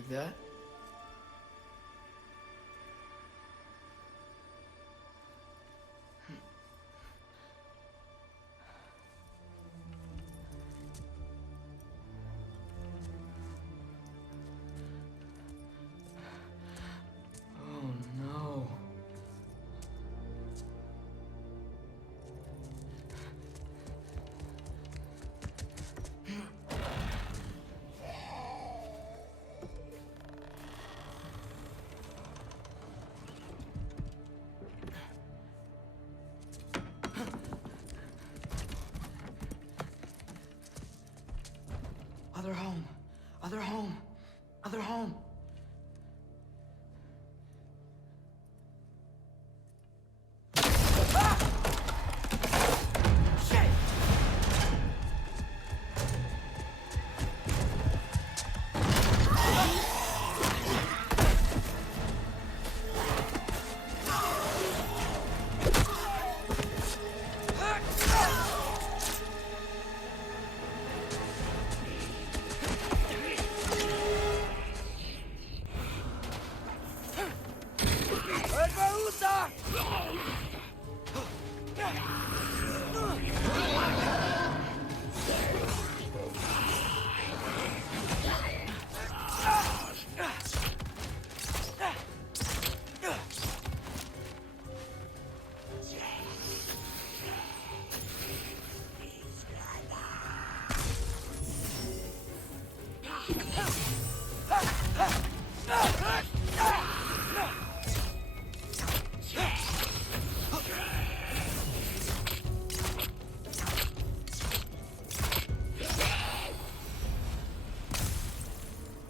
Like that? Oh no. Other home. Other home. Other home.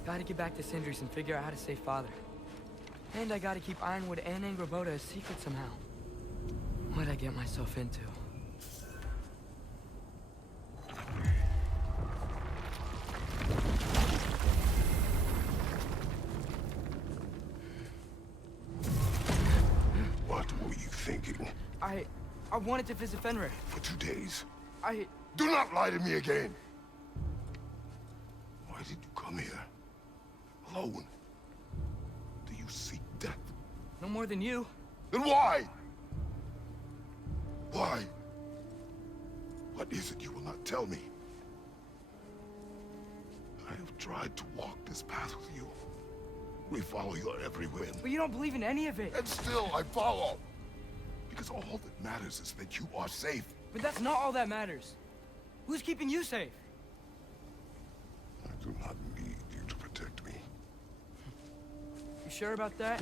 Gotta get back to Sindri's and figure out how to save Father. And I gotta keep Ironwood and Angroboda a secret somehow. What'd I get myself into? What were you thinking? I wanted to visit Fenrir. For 2 days? I... Do not lie to me again! Why did you come here? Alone? Do you seek death? No more than you. Then why? Why? What is it you will not tell me? I have tried to walk this path with you. We follow your every whim. But you don't believe in any of it. And still I follow. Because all that matters is that you are safe. But that's not all that matters. Who's keeping you safe? I do not need you to protect me. You sure about that?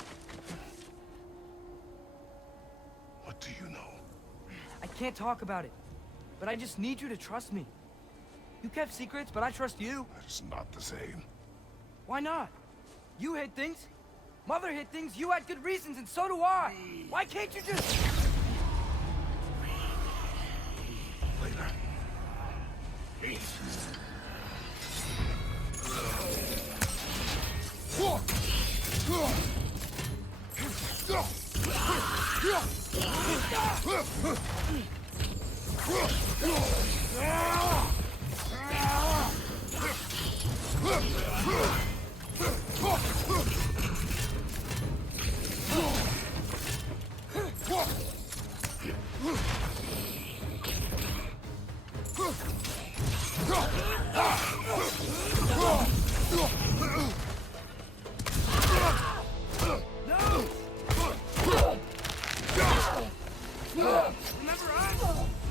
What do you know? I can't talk about it. But I just need you to trust me. You kept secrets, but I trust you. That is not the same. Why not? You hid things. Mother hid things. You had good reasons, and so do I. Why can't you just... Later.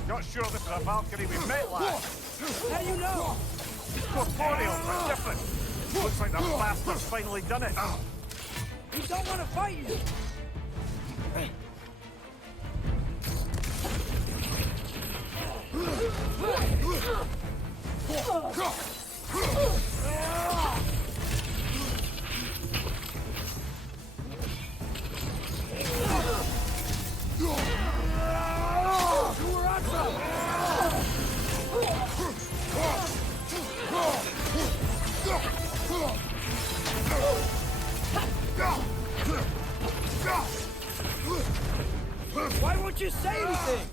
Not sure this is a Valkyrie we've met last. How do you know? She's corporeal, but different. Looks like the bastard's finally done it. We don't want to fight you. Why won't you say anything?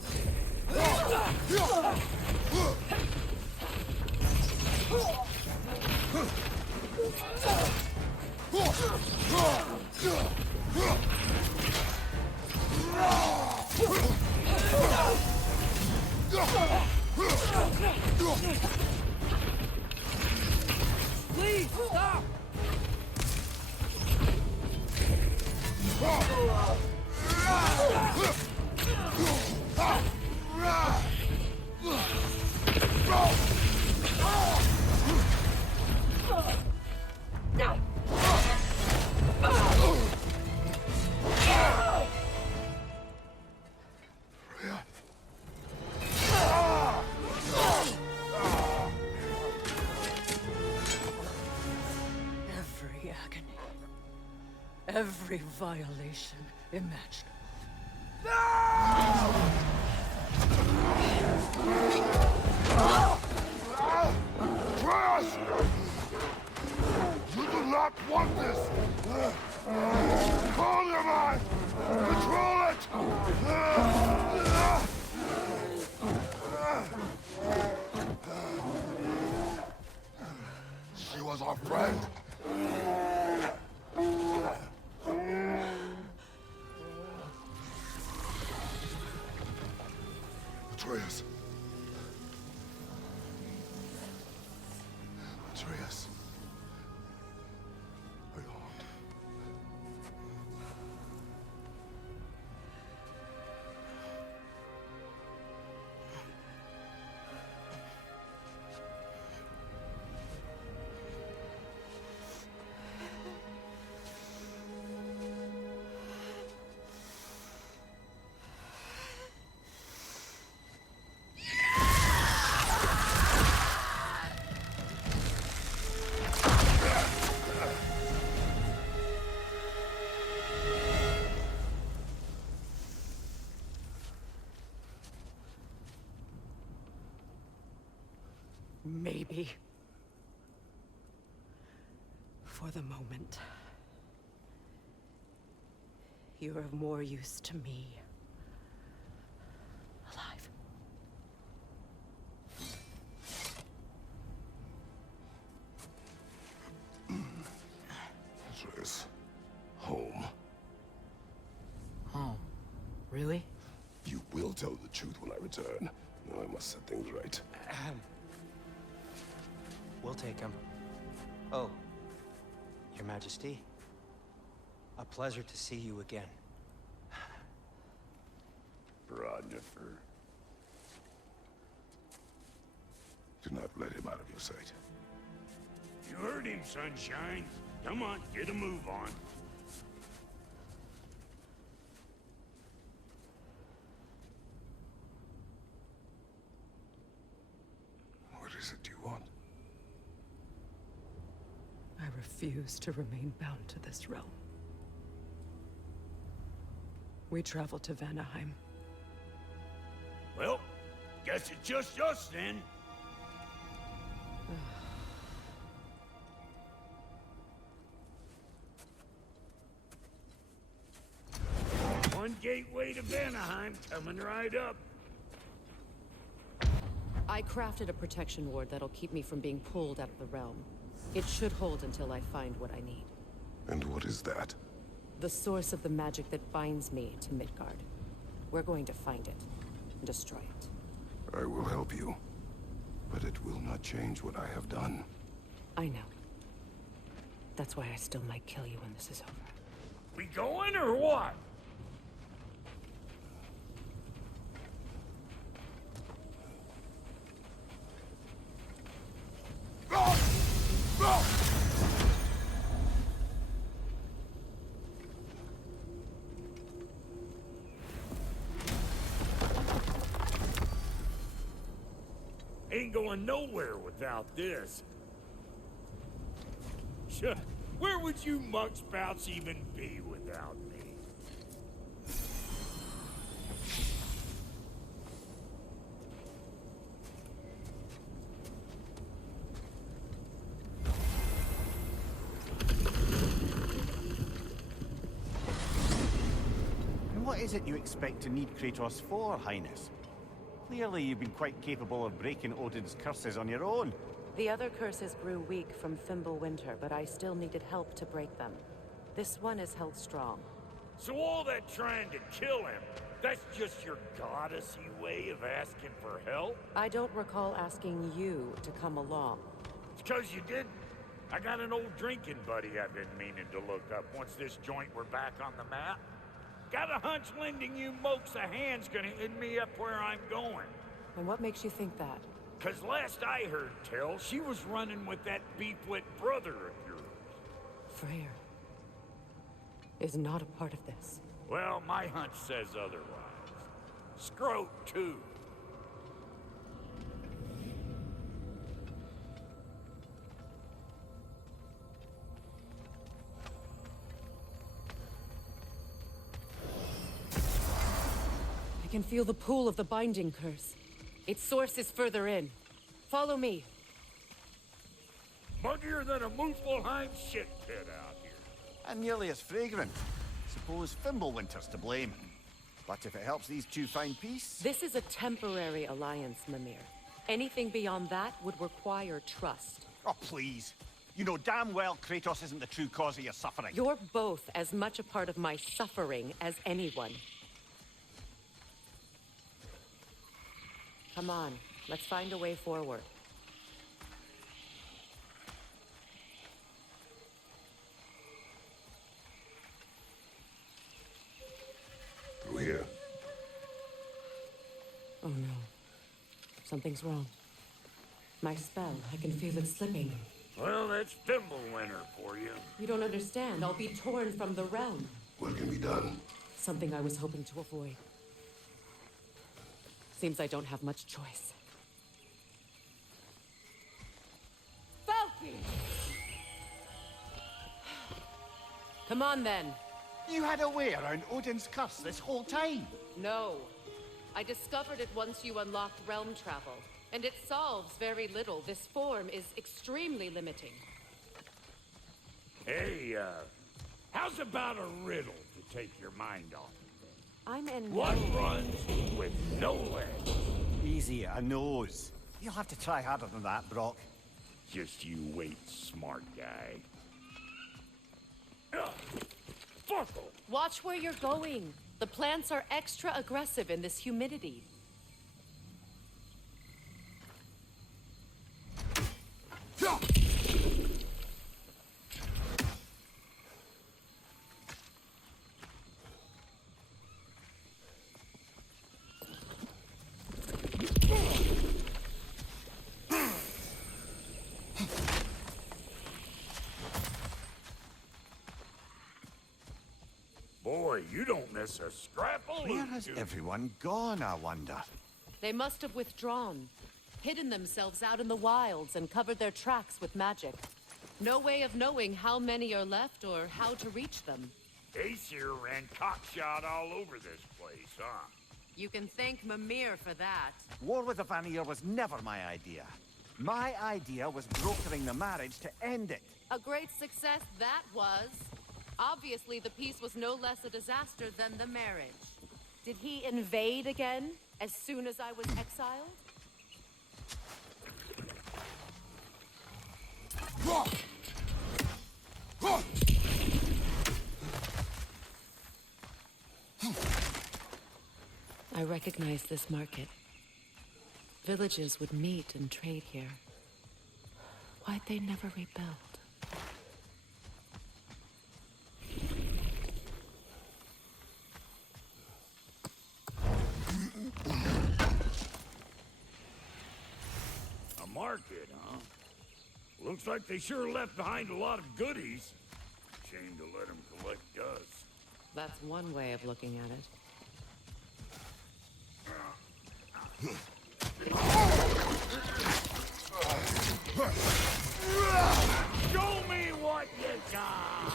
Every violation imaginable. Atreus! You do not want this! Call your mind! Control it! She was our friend. Atreus. Atreus. Are you harmed? Maybe. For the moment. You're of more use to me. Alive. Atreus. Home. Oh, really? You will tell the truth when I return. Now I must set things right. We'll take him. Oh, Your Majesty. A pleasure to see you again. Brodnifer. Do not let him out of your sight. You heard him, Sunshine. Come on, get a move on. What is it you want? I refuse to remain bound to this realm. We travel to Vanaheim. Well, guess it's just us then. One gateway to Vanaheim coming right up. I crafted a protection ward that'll keep me from being pulled out of the realm. It should hold until I find what I need. And what is that? The source of the magic that binds me to Midgard. We're going to find it and destroy it. I will help you. But it will not change what I have done. I know. That's why I still might kill you when this is over. We going or what? Ain't going nowhere without this. Sure, where would you muckspouts even be without me? And what is it you expect to need Kratos for, Highness? Clearly you've been quite capable of breaking Odin's curses on your own. The other curses grew weak from Fimbulwinter, but I still needed help to break them. This one is held strong. So all that trying to kill him, that's just your goddessy way of asking for help? I don't recall asking you to come along. It's 'cause you didn't. I got an old drinking buddy I've been meaning to look up once this joint were back on the map. Got a hunch lending you mokes a hand's gonna end me up where I'm going. And what makes you think that? 'Cause last I heard tell, she was running with that beefwit brother of yours. Freyr is not a part of this. Well, my hunch says otherwise. Scroat, too. can feel the pull of the binding curse. Its source is further in. Follow me. Muggier than a Muspelheim shit pit out here. And nearly as fragrant. Suppose Fimbulwinter's to blame. But if it helps these two find peace... This is a temporary alliance, Mimir. Anything beyond that would require trust. Oh, please. You know damn well Kratos isn't the true cause of your suffering. You're both as much a part of my suffering as anyone. Come on, let's find a way forward. Through here. Oh no. Something's wrong. My spell, I can feel it slipping. Well, that's Fimbulwinter for you. You don't understand. I'll be torn from the realm. What can be done? Something I was hoping to avoid. Seems I don't have much choice. Falky! Come on then. You had a way around Odin's curse this whole time. No. I discovered it once you unlocked realm travel. And it solves very little. This form is extremely limiting. Hey, how's about a riddle to take your mind off? I'm in What runs with no legs? Easy, a nose. You'll have to try harder than that, Brock. Just you wait, smart guy. Fuckle! Watch where you're going. The plants are extra aggressive in this humidity. Boy, you don't miss a scrap of Where loot, has do you? everyone gone, I wonder? They must have withdrawn, hidden themselves out in the wilds and covered their tracks with magic. No way of knowing how many are left or how to reach them. Aesir ran cockshot all over this place, huh? You can thank Mimir for that. War with the Vanir was never my idea. My idea was brokering the marriage to end it. A great success that was. Obviously, the peace was no less a disaster than the marriage. Did he invade again, as soon as I was exiled? I recognize this market. Villages would meet and trade here. Why'd they never rebuild? A market, huh? Looks like they sure left behind a lot of goodies. Shame to let them collect dust. That's one way of looking at it. Show me what you got!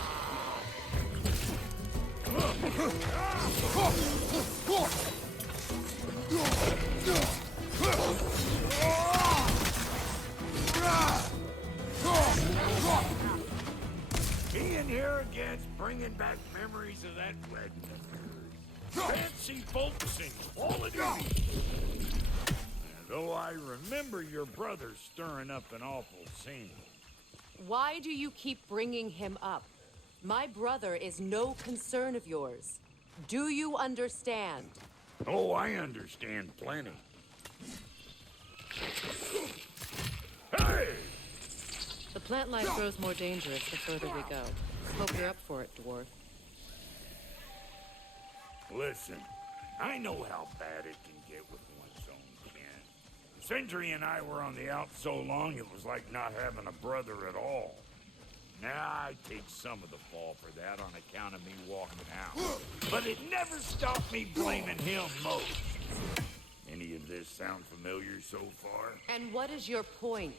Being here again's bringing back memories of that wedding. Fancy folks and quality. Though I remember your brother stirring up an awful scene. Why do you keep bringing him up? My brother is no concern of yours. Do you understand? Oh, I understand plenty. Hey! The plant life grows more dangerous the further we go. Hope you're up for it, dwarf. Listen, I know how bad it can get with one's own kin. Sindri and I were on the out so long it was like not having a brother at all. Now I take some of the fall for that on account of me walking out. But it never stopped me blaming him most. Any of this sound familiar so far? And what is your point?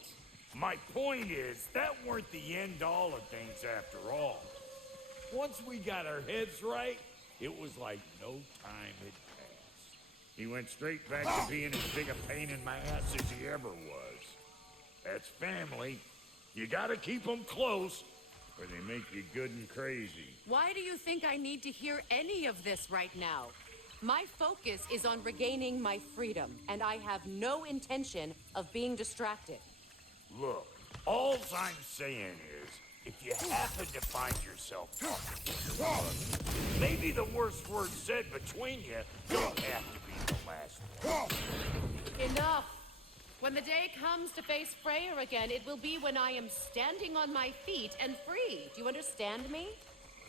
My point is, that weren't the end-all of things after all. Once we got our heads right, it was like no time had passed. He went straight back to being as big a pain in my ass as he ever was. That's family. You gotta keep them close, or they make you good and crazy. Why do you think I need to hear any of this right now? My focus is on regaining my freedom, and I have no intention of being distracted. Look, all I'm saying is, if you happen to find yourself talking to someone, maybe the worst word said between you don't have to be the last one. Enough! When the day comes to face Freyr again, it will be when I am standing on my feet and free. Do you understand me?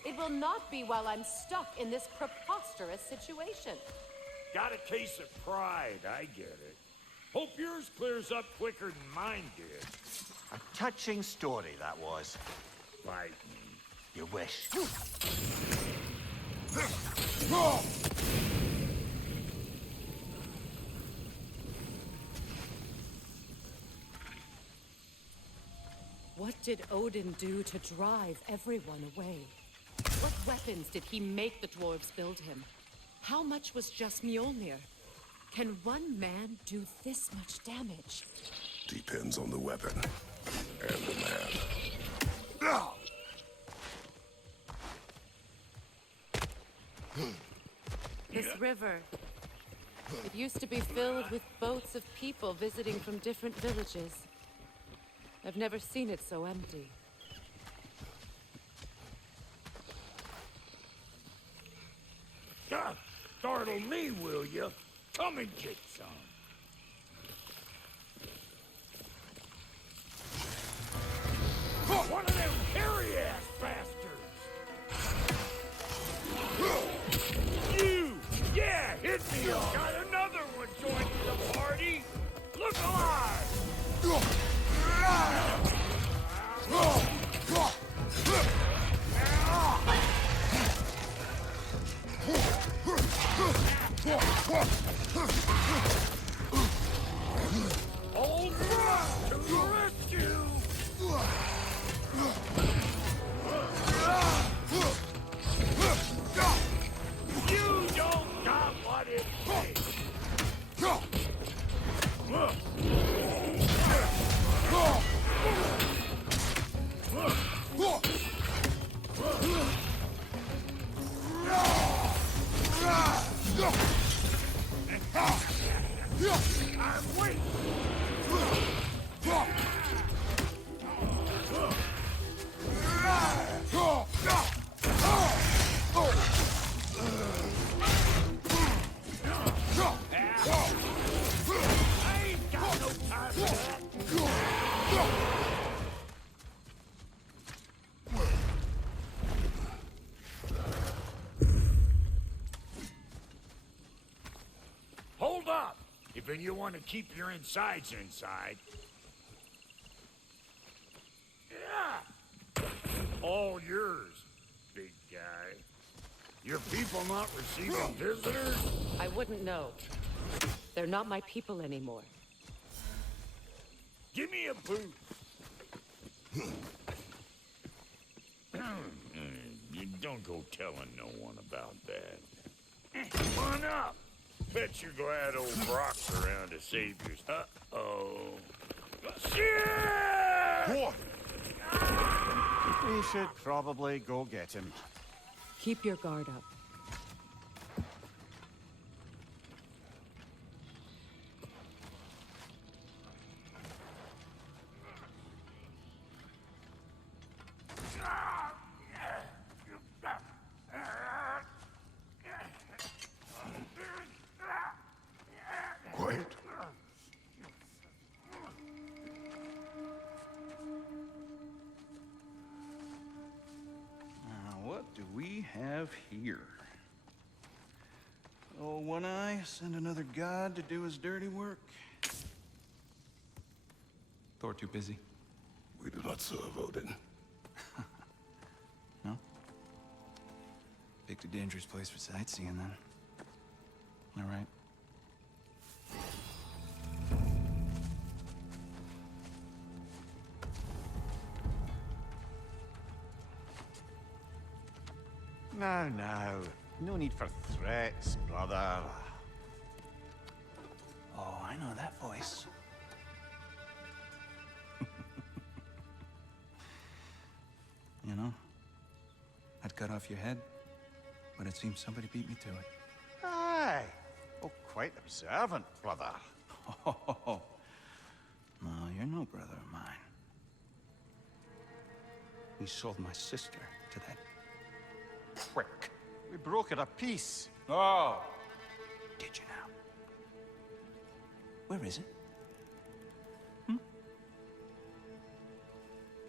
It will not be while I'm stuck in this preposterous situation. Got a case of pride, I get it. Hope yours clears up quicker than mine did. A touching story, that was. Fight me. You wish. What did Odin do to drive everyone away? What weapons did he make the dwarves build him? How much was just Mjolnir? Can one man do this much damage? Depends on the weapon and the man. This river. It used to be filled with boats of people visiting from different villages. I've never seen it so empty. Startle me, will you? Come and get some. One of them hairy-ass bastards! You! Yeah, hit me up! Got another one joining the party! Look alive! Old Rock to the rescue! You don't got what it takes! I'm waiting! I ain't got no time for that! Hold up! If you want to keep your insides inside. Yeah! All yours, big guy. Your people not receiving visitors? I wouldn't know. They're not my people anymore. Give me a boost. You don't go telling no one about that. Come on up. Bet you're glad old Brock's around to save you. Uh-oh. Shit! What? We should probably go get him. Keep your guard up. Quiet. Now, what do we have here? Oh, One Eye, send another god to do his dirty work. Thor too busy. We do not serve Odin. No? Picked a dangerous place for sightseeing, then. All right. Now, now. No need for threats, brother. I know that voice. You know, I'd cut off your head, but it seems somebody beat me to it. Aye. Oh, quite observant, brother. Oh, no, you're no brother of mine. You sold my sister to that prick. We broke it a piece. Oh! Did you now? Where is it?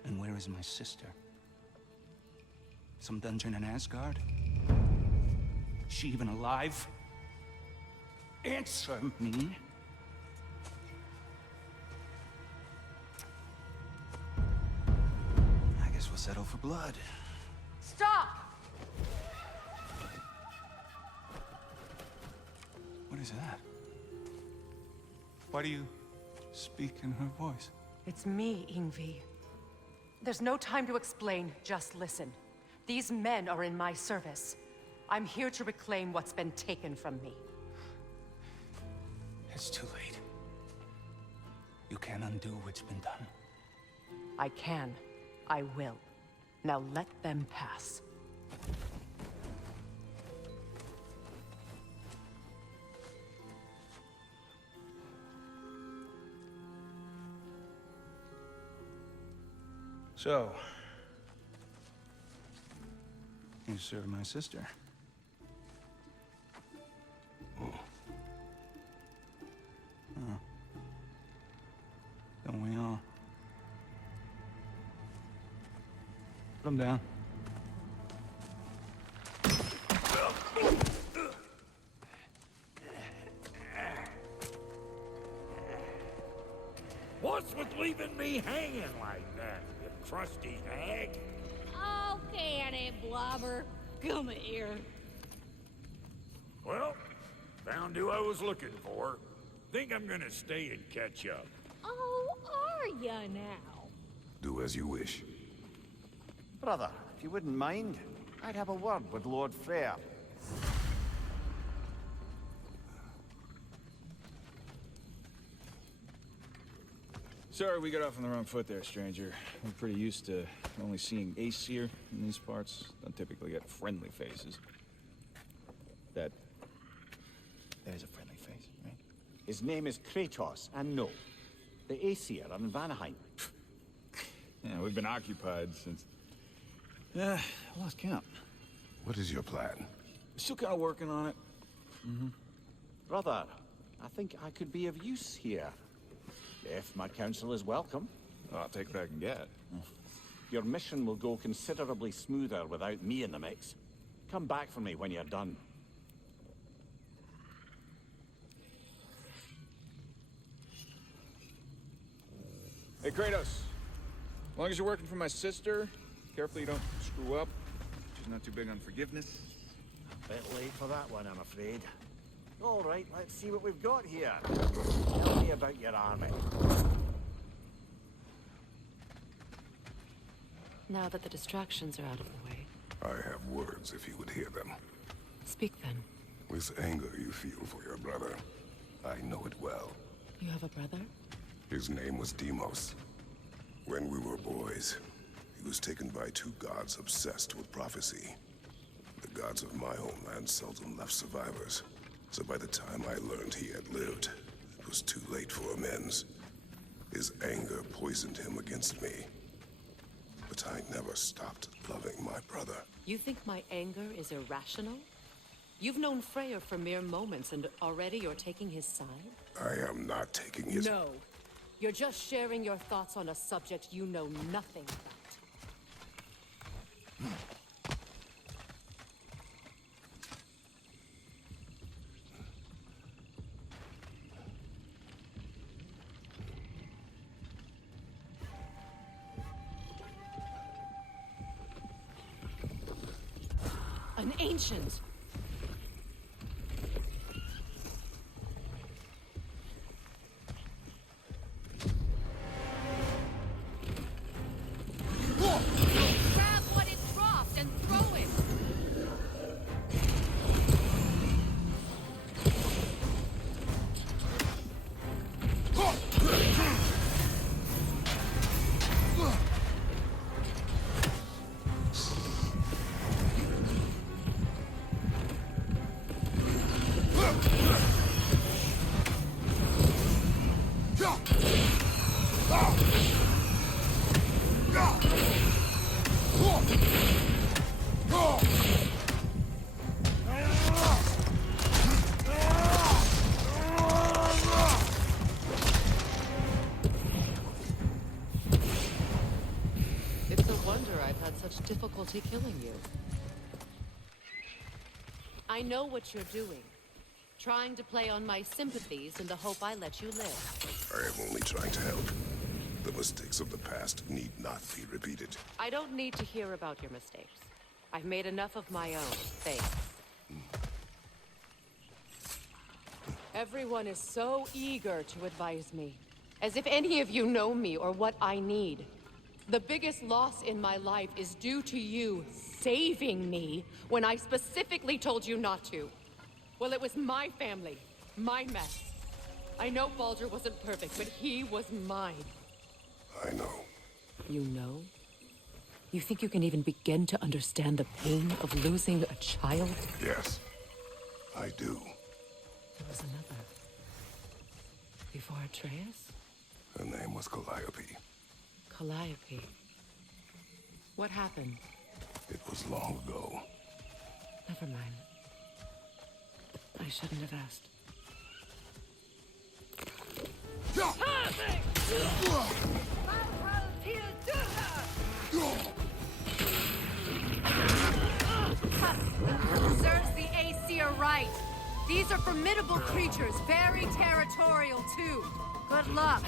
And where is my sister? Some dungeon in Asgard? Is she even alive? Answer me. I guess we'll settle for blood. Stop! What is that? Why do you speak in her voice? It's me, Ingvi. There's no time to explain, just listen. These men are in my service. I'm here to reclaim what's been taken from me. It's too late. You can't undo what's been done. I can. I will. Now let them pass. So, you serve my sister. Oh. Don't we all? Put him down. What's with leaving me hanging like that, you crusty hag? Oh, can it, Blobber? Come here. Well, found who I was looking for. Think I'm gonna stay and catch up. Oh, are ya now? Do as you wish. Brother, if you wouldn't mind, I'd have a word with Lord Freyr. Sorry we got off on the wrong foot there, stranger. We're pretty used to only seeing Aesir in these parts. Don't typically get friendly faces. That is a friendly face, right? His name is Kratos, and no, the Aesir are in Vanaheim. Yeah, we've been occupied since... I lost count. What is your plan? We're still kind of working on it. Brother, I think I could be of use here. If my counsel is welcome. I'll take what I can get. Your mission will go considerably smoother without me in the mix. Come back for me when you're done. Hey, Kratos. As long as you're working for my sister, carefully you don't screw up. She's not too big on forgiveness. Bit late for that one, I'm afraid. All right, let's see what we've got here. Tell me about your army. Now that the distractions are out of the way, I have words if you would hear them. speak then. This anger you feel for your brother, I know it well. You have a brother? His name was Deimos. When we were boys, he was taken by two gods obsessed with prophecy. The gods of my homeland seldom left survivors. So by the time I learned he had lived, it was too late for amends. His anger poisoned him against me. But I never stopped loving my brother. You think my anger is irrational? You've known Freyr for mere moments, and already you're taking his side? I am not taking his... No. You're just sharing your thoughts on a subject you know nothing about. An ancient! Grab what it dropped and throw it! wonder I've had such difficulty killing you. I know what you're doing. Trying to play on my sympathies in the hope I let you live. I am only trying to help. The mistakes of the past need not be repeated. I don't need to hear about your mistakes. I've made enough of my own, thanks. Everyone is so eager to advise me. As if any of you know me or what I need. The biggest loss in my life is due to you saving me when I specifically told you not to. Well, it was my family, my mess. I know Baldur wasn't perfect, but he was mine. I know. You know? You think you can even begin to understand the pain of losing a child? Yes, I do. There was another. Before Atreus? Her name was Calliope. Calliope. What happened? It was long ago. Never mind. I shouldn't have asked. Serves the Aesir right. These are formidable creatures, very territorial too. Good luck.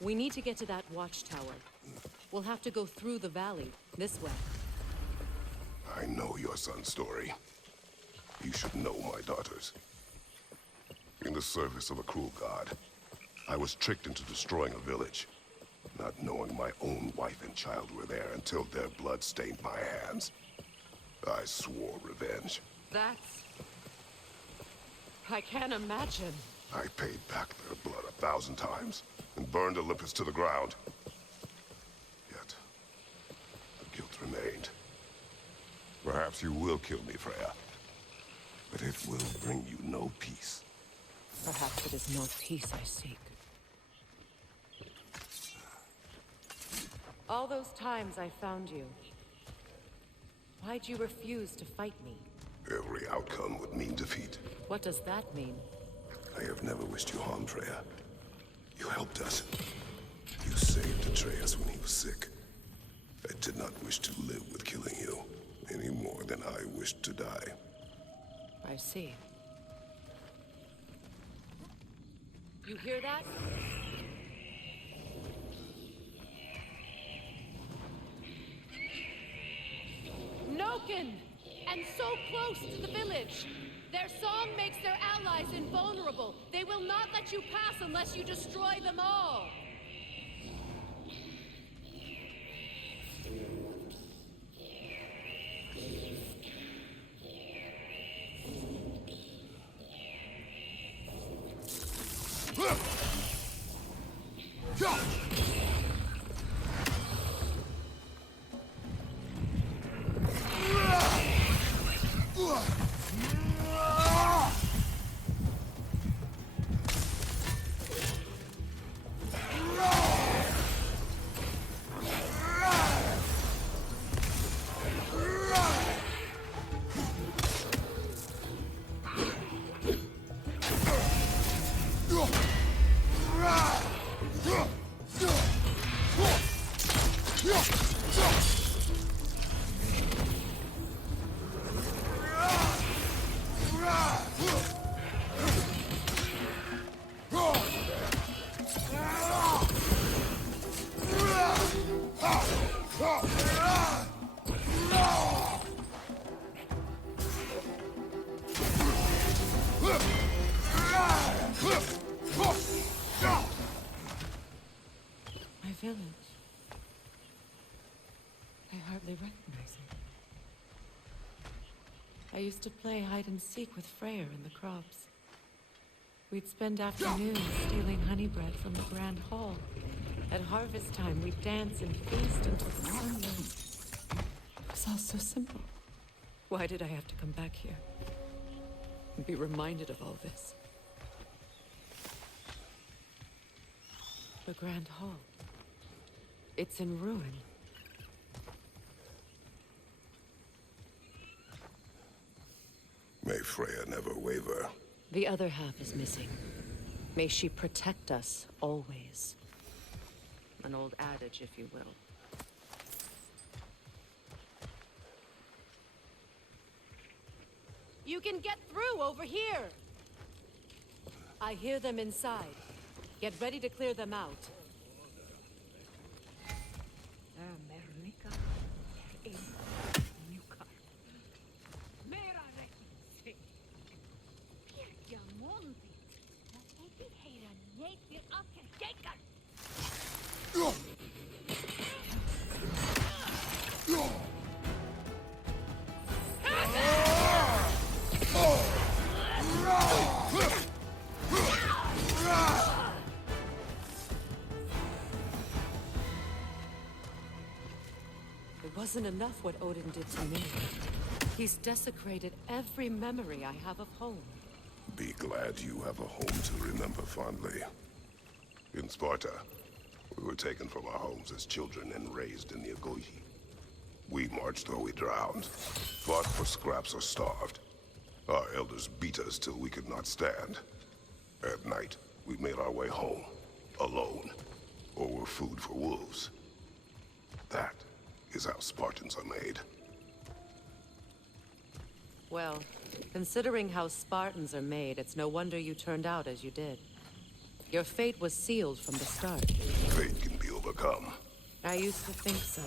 We need to get to that watchtower. We'll have to go through the valley, this way. I know your son's story. You should know my daughter's. In the service of a cruel god, I was tricked into destroying a village, not knowing my own wife and child were there until their blood stained my hands. I swore revenge. That's... I can't imagine. I paid back their blood 1,000 times and burned Olympus to the ground. Yet, the guilt remained. Perhaps you will kill me, Freya. But it will bring you no peace. Perhaps it is not peace I seek. All those times I found you, why'd you refuse to fight me? Every outcome would mean defeat. What does that mean? I have never wished you harm, Freya. You helped us. You saved Atreus when he was sick. I did not wish to live with killing you, any more than I wished to die. I see. You hear that? Noken! And so close to the village! Their song makes their allies invulnerable. They will not let you pass unless you destroy them all. Village. I hardly recognize it. I used to play hide and seek with Freyr in the crops. We'd spend afternoons stealing honey bread from the Grand Hall. At harvest time, we'd dance and feast until the sun rose. It was all so simple. Why did I have to come back here? And be reminded of all this? The Grand Hall. It's in ruin. May Freya never waver. The other half is missing. May she protect us always. An old adage, if you will. You can get through over here! I hear them inside. Get ready to clear them out. It wasn't enough what Odin did to me. He's desecrated every memory I have of home. Be glad you have a home to remember fondly. In Sparta, we were taken from our homes as children and raised in the Agogi. We marched or we drowned, fought for scraps or starved. Our elders beat us till we could not stand. At night, we made our way home, alone, or were food for wolves. That is how Spartans are made. Well, considering how Spartans are made, it's no wonder you turned out as you did. Your fate was sealed from the start. Fate can be overcome. I used to think so.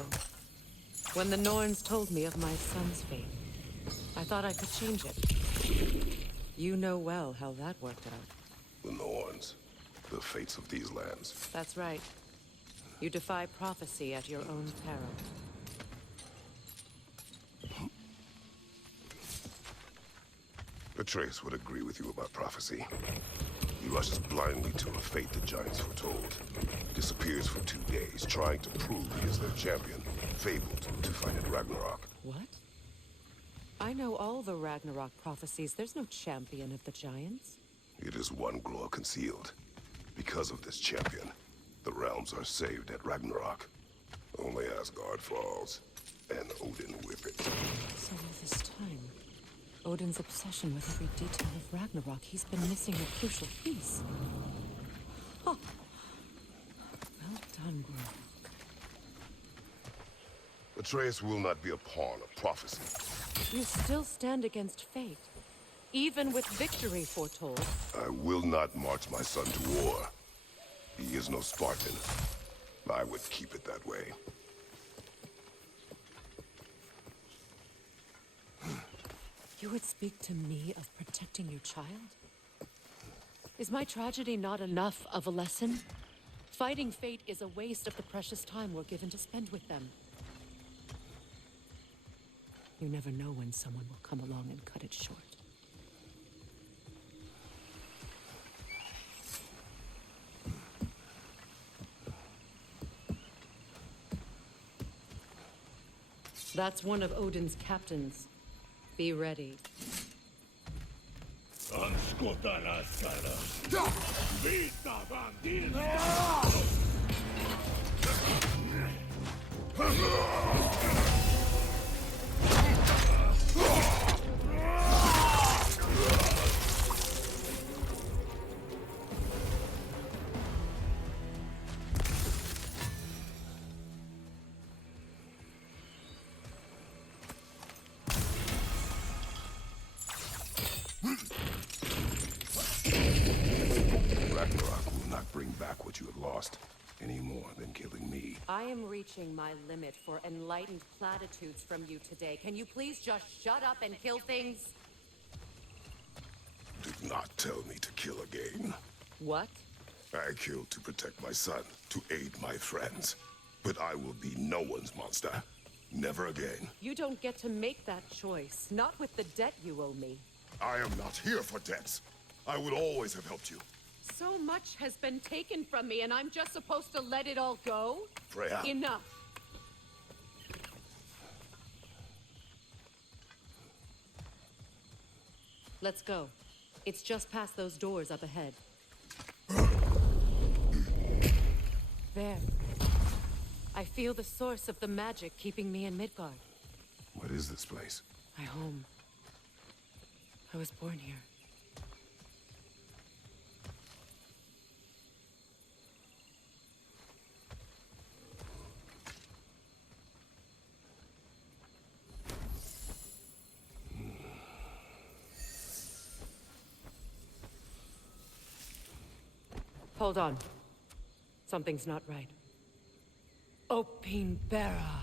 When the Norns told me of my son's fate, I thought I could change it. You know well how that worked out. The Norns, the fates of these lands. That's right. You defy prophecy at your own peril. Atreus would agree with you about prophecy. He rushes blindly to a fate the Giants foretold. Disappears for 2 days, trying to prove he is their champion. Fabled to fight at Ragnarok. What? I know all the Ragnarok prophecies. There's no champion of the Giants. It is one glow concealed. Because of this champion, the realms are saved at Ragnarok. Only Asgard falls, and Odin with it. So all this time, Odin's obsession with every detail of Ragnarok, he's been missing a crucial piece. Oh. Well done, Gro. Atreus will not be a pawn of prophecy. You still stand against fate, even with victory foretold. I will not march my son to war. He is no Spartan. I would keep it that way. You would speak to me of protecting your child? Is my tragedy not enough of a lesson? Fighting fate is a waste of the precious time we're given to spend with them. You never know when someone will come along and cut it short. That's one of Odin's captains. Be ready. Ragnarok will not bring back what you have lost, any more than killing me. I am reaching my limit for enlightened platitudes from you today. Can you please just shut up and kill things? Do not tell me to kill again. What? I killed to protect my son, to aid my friends. But I will be no one's monster. Never again. You don't get to make that choice. Not with the debt you owe me. I am not here for debts. I would always have helped you. So much has been taken from me, and I'm just supposed to let it all go? Freya. Enough. Let's go. It's just past those doors up ahead. There. I feel the source of the magic keeping me in Midgard. What is this place? My home. I was born here. Hold on. Something's not right. Opinbera.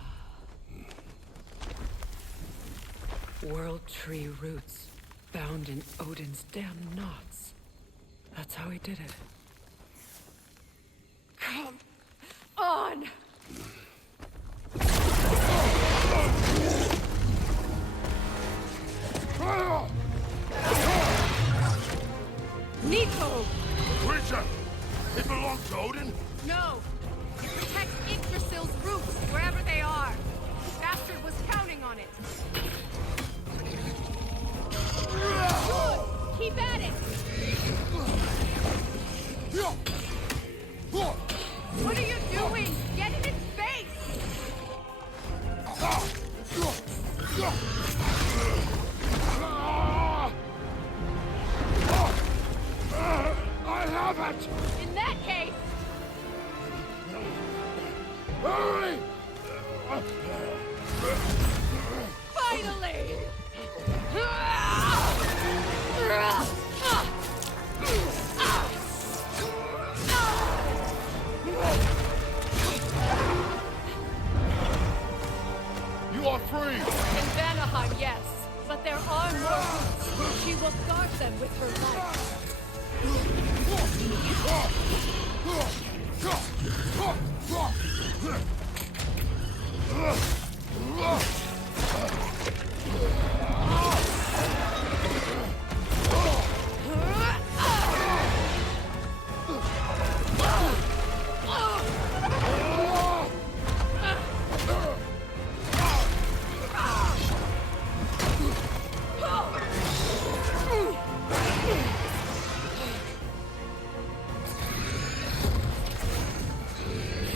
World tree roots, bound in Odin's damn knots. That's how he did it. Come on! Nico! Creature! It belongs to Odin? No! It protects Yggdrasil's roots, wherever they are. Bastard was counting on it. Good! Keep at it! What are you doing? Get in its face! I have it! In that case... Hurry! Finally! You are free! In Vanaheim, yes. But there are more roots. She will guard them with her life.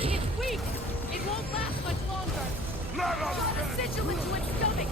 It's weak! It won't last much longer! Let us Sigil into its stomach!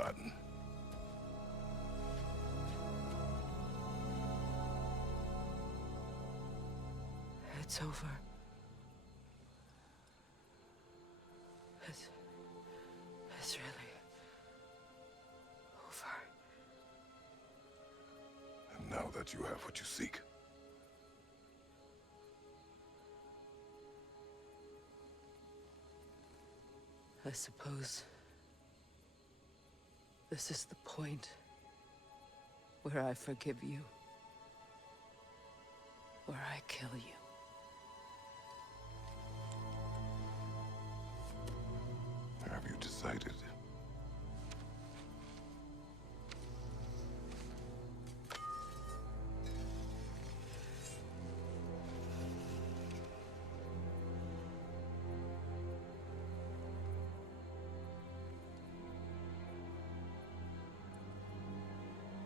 done. It's over. It's really over. And now that you have what you seek, I suppose this is the point where I forgive you, or I kill you. have you decided?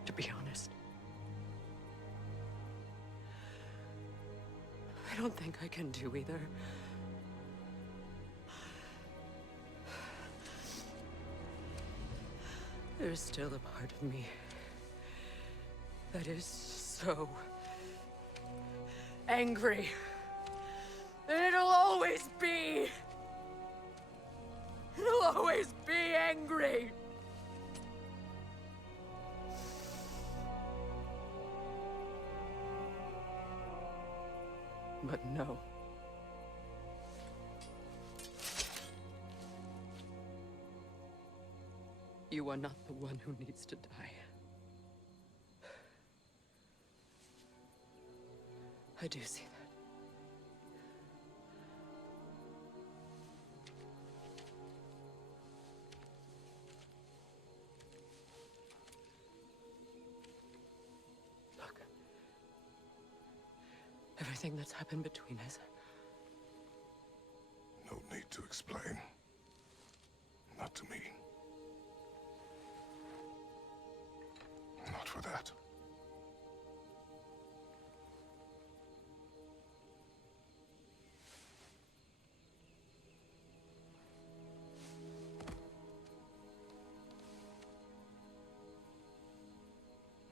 To be honest, I don't think I can do either. There's still a part of me that is so angry. And it'll always be. It'll always be angry. But no. You are not the one who needs to die. I do see that. Look. Everything that's happened between us. No need to explain. Not to me. Not for that.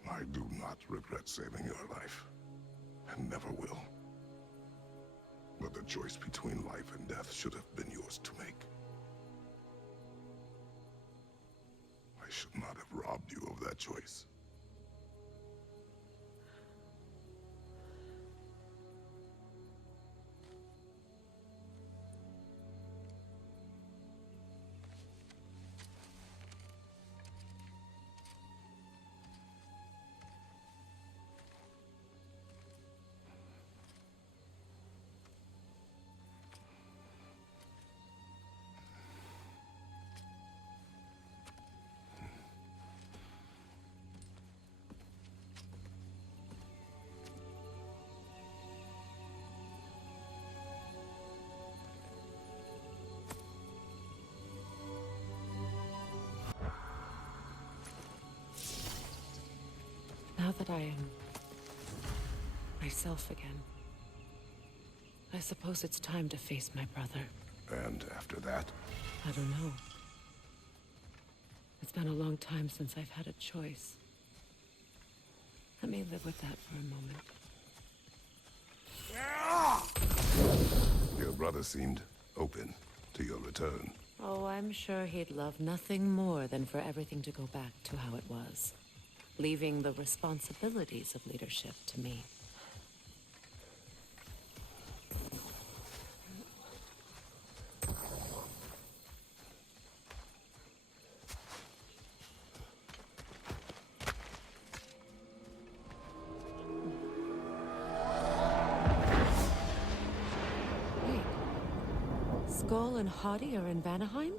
I do not regret saving your life, and never will. But the choice between life and death should have been yours to make. I should not have robbed you of that choice. Now that I am myself again, I suppose it's time to face my brother. And after that? I don't know. It's been a long time since I've had a choice. Let me live with that for a moment. Your brother seemed open to your return. Oh, I'm sure he'd love nothing more than for everything to go back to how it was, leaving the responsibilities of leadership to me. Skull and Hadi are in Vanaheim?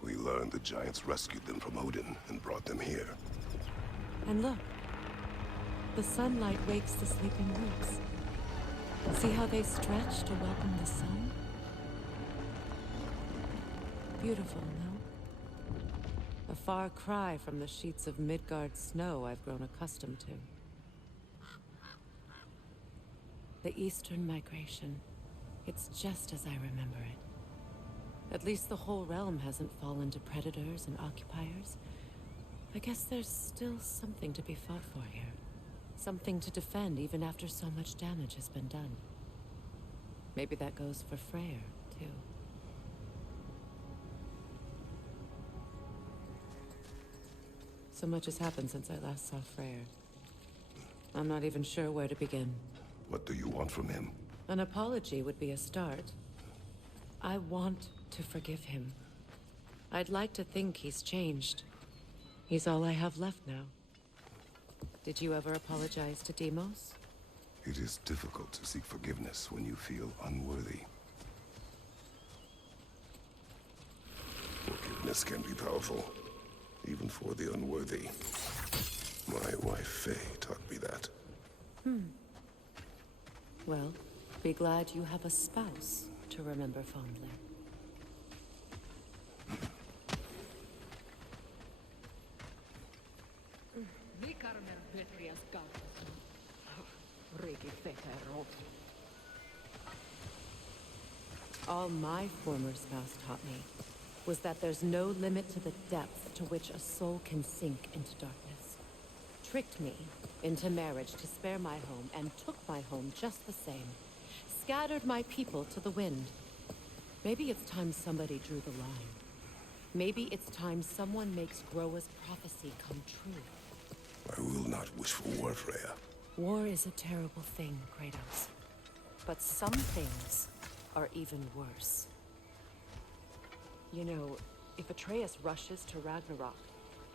We learned the giants rescued them from Odin and brought them here. And look, the sunlight wakes the sleeping roots. See how they stretch to welcome the sun? Beautiful, no? A far cry from the sheets of Midgard snow I've grown accustomed to. The Eastern migration. It's just as I remember it. At least the whole realm hasn't fallen to predators and occupiers. I guess there's still something to be fought for here. Something to defend even after so much damage has been done. Maybe that goes for Freyr, too. So much has happened since I last saw Freyr. I'm not even sure where to begin. What do you want from him? An apology would be a start. I want to forgive him. I'd like to think he's changed. He's all I have left now. Did you ever apologize to Deimos? It is difficult to seek forgiveness when you feel unworthy. Forgiveness can be powerful, even for the unworthy. My wife, Faye, taught me that. Well, be glad you have a spouse to remember fondly. All my former spouse taught me was that there's no limit to the depth to which a soul can sink into darkness. Tricked me into marriage to spare my home and took my home just the same. Scattered my people to the wind. Maybe it's time somebody drew the line. Maybe it's time someone makes Groa's prophecy come true. I will not wish for war, Freya. War is a terrible thing, Kratos. But some things are even worse. You know, if Atreus rushes to Ragnarok,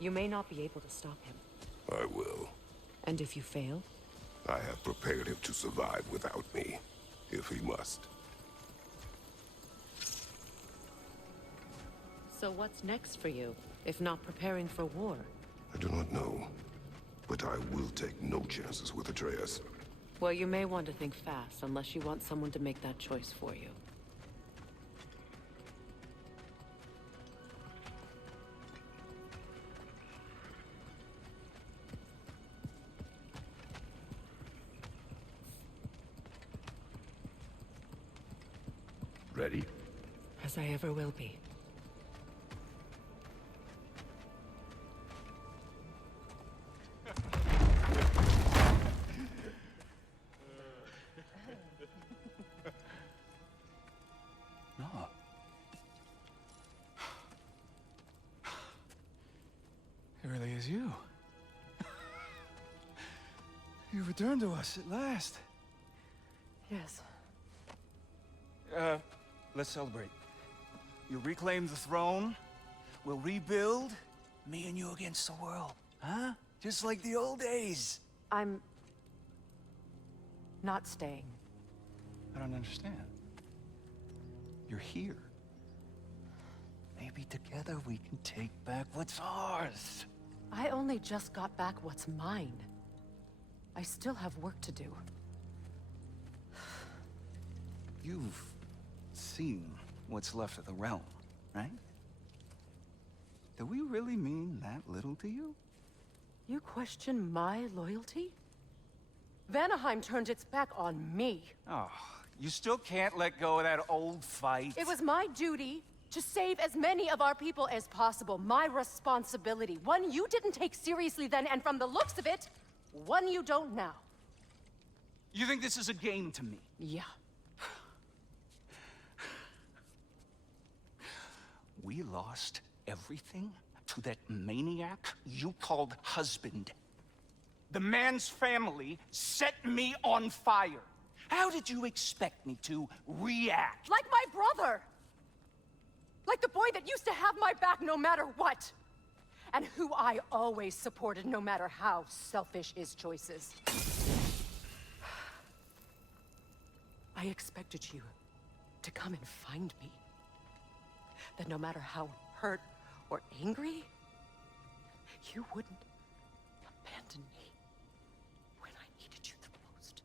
you may not be able to stop him. I will. And if you fail? I have prepared him to survive without me, if he must. So what's next for you, if not preparing for war? I do not know, but I will take no chances with Atreus. Well, you may want to think fast, unless you want someone to make that choice for you. Ready? As I ever will be. No. It really is you. You returned to us at last. Yes. Let's celebrate. You reclaim the throne, we'll rebuild, me and you against the world. Huh? Just like the old days. I'm not staying. I don't understand. You're here. Maybe together we can take back what's ours. I only just got back what's mine. I still have work to do. You've seen what's left of the realm, right? Do we really mean that little to you? You question my loyalty? Vanaheim turned its back on me. Oh, you still can't let go of that old fight. It was my duty to save as many of our people as possible. My responsibility. One you didn't take seriously then, and from the looks of it, one you don't now. You think this is a game to me? Yeah. We lost everything to that maniac you called husband. The man's family set me on fire. How did you expect me to react? Like my brother! Like the boy that used to have my back no matter what! And who I always supported no matter how selfish his choices. I expected you to come and find me. That no matter how hurt or angry, you wouldn't abandon me when I needed you the most.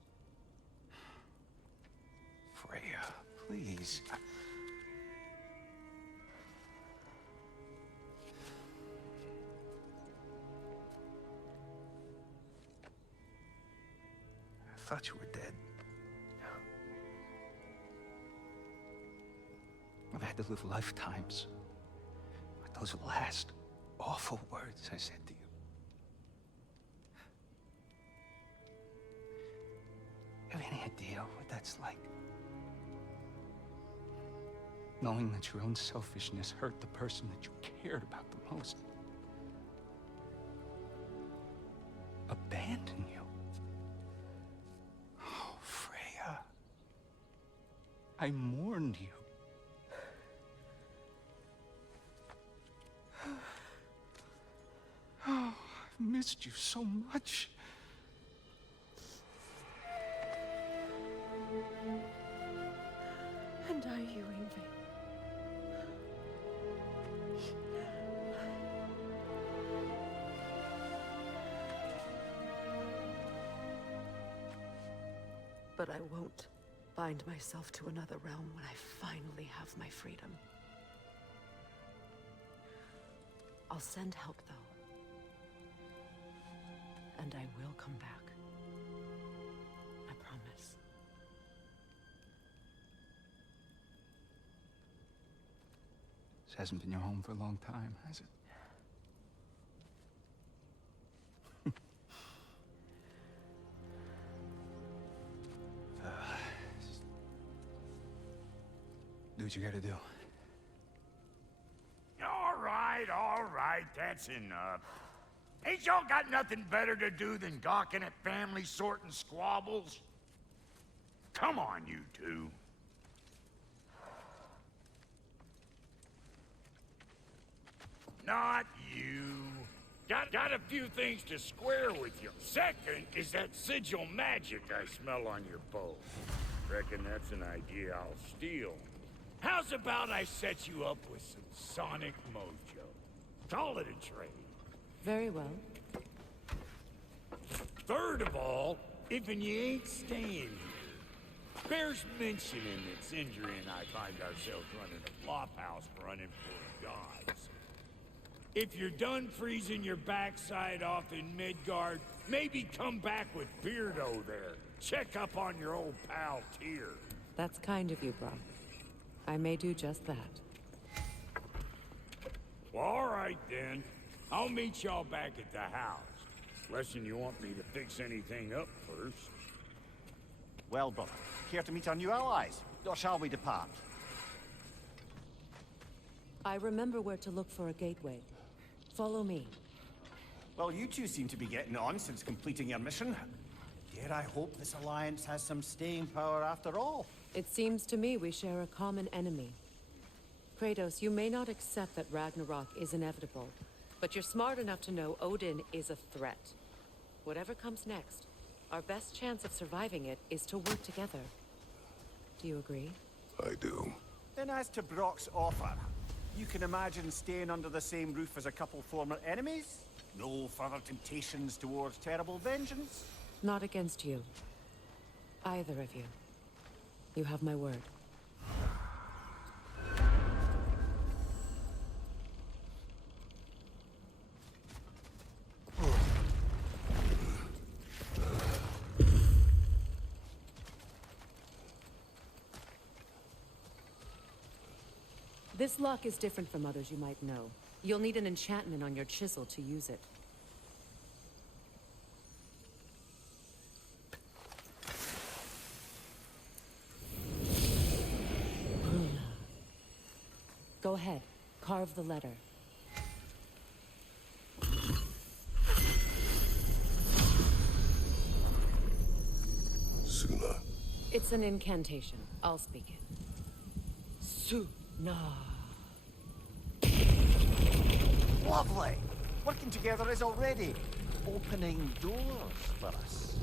Freya, please. I thought you were dead. I've had to live lifetimes with those last awful words I said to you. idea what that's like? Knowing that your own selfishness hurt the person that you cared about the most. Abandon you. Oh, Freya. I mourned you. Oh, I've missed you so much. And are you, Ingvi? But I won't bind myself to another realm when I finally have my freedom. I'll send help, though. And I will come back. I promise. This hasn't been your home for a long time, has it? Do what you gotta do. All right, that's enough. Ain't y'all got nothing better to do than gawking at family sorting squabbles? Come on, you two. Not you. Got a few things to square with you. Second is that sigil magic I smell on your bow. Reckon that's an idea I'll steal. How's about I set you up with some sonic mojo? Call it a trade. Very well. Third of all, if you ain't staying here, bears mentioning that Sindri and I find ourselves running a flophouse for unemployed gods. If you're done freezing your backside off in Midgard, maybe come back with Beardo there. Check up on your old pal Tyr. That's kind of you, Brock. I may do just that. Well, all right then. I'll meet y'all back at the house. Less'n you want me to fix anything up first. Well, brother, care to meet our new allies? Or shall we depart? I remember where to look for a gateway. Follow me. Well, you two seem to be getting on since completing your mission. Dare I hope this alliance has some staying power after all? It seems to me we share a common enemy. Kratos, you may not accept that Ragnarok is inevitable, but you're smart enough to know Odin is a threat. Whatever comes next, our best chance of surviving it is to work together. Do you agree? I do. Then as to Brock's offer, you can imagine staying under the same roof as a couple former enemies? No further temptations towards terrible vengeance? Not against you. Either of you. You have my word. This lock is different from others you might know. You'll need an enchantment on your chisel to use it. Go ahead. Carve the letter. Suna. It's an incantation. I'll speak it. Suna. Lovely! Working together is already opening doors for us.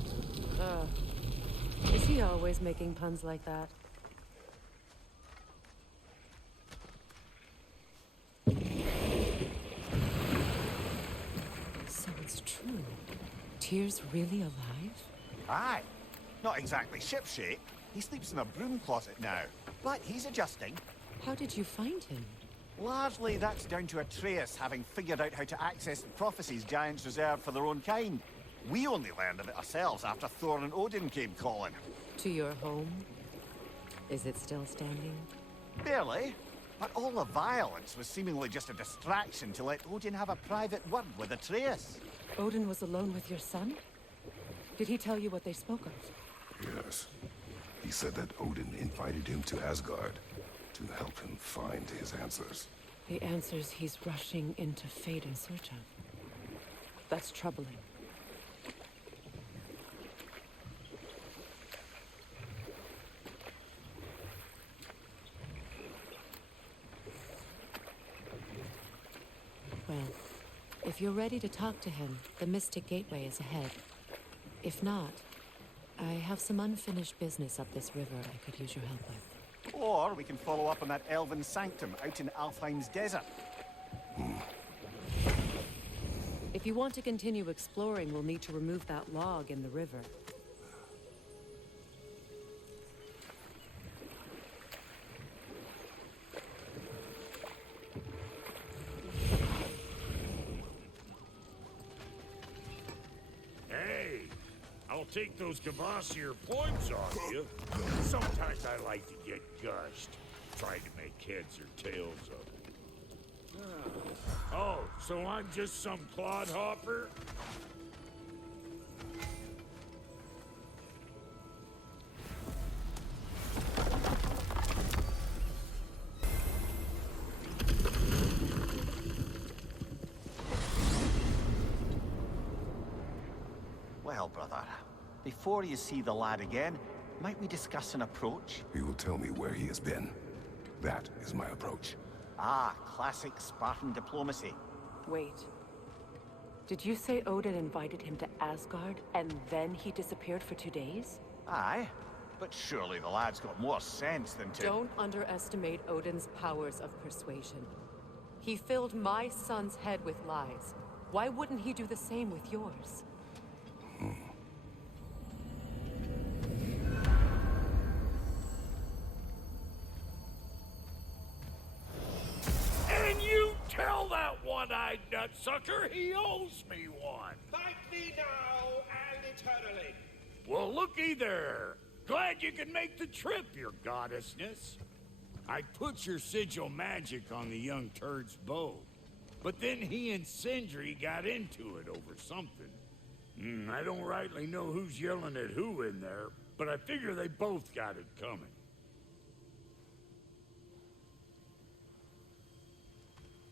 Is he always making puns like that? So it's true. Tyr's really alive? Aye. Not exactly shipshape. He sleeps in a broom closet now. But he's adjusting. How did you find him? Largely that's down to Atreus having figured out how to access the prophecies giants reserved for their own kind. We only learned of it ourselves after Thor and Odin came calling. To your home? Is it still standing? Barely. But all the violence was seemingly just a distraction to let Odin have a private word with Atreus. Odin was alone with your son? Did he tell you what they spoke of? Yes. He said that Odin invited him to Asgard to help him find his answers. The answers he's rushing into fate in search of. That's troubling. Well, if you're ready to talk to him, the Mystic Gateway is ahead. If not, I have some unfinished business up this river I could use your help with. Or we can follow up on that elven sanctum out in Alfheim's desert. If you want to continue exploring, we'll need to remove that log in the river. Hey, I'll take those Kvasir points off you. Sometimes I like to get gushed, trying to make heads or tails of it. Oh, so I'm just some clodhopper? Well, brother, before you see the lad again, might we discuss an approach? He will tell me where he has been. That is my approach. Ah, classic Spartan diplomacy. Wait. Did you say Odin invited him to Asgard, and then he disappeared for 2 days? Aye, but surely the lad's got more sense than to... Don't underestimate Odin's powers of persuasion. He filled my son's head with lies. Why wouldn't he do the same with yours? And you tell that one-eyed nutsucker he owes me one. Thank me now and eternally. Well, looky there. Glad you can make the trip, your goddessness. I put your sigil magic on the young turd's bow, but then he and Sindri got into it over something. I don't rightly know who's yelling at who in there, but I figure they both got it coming.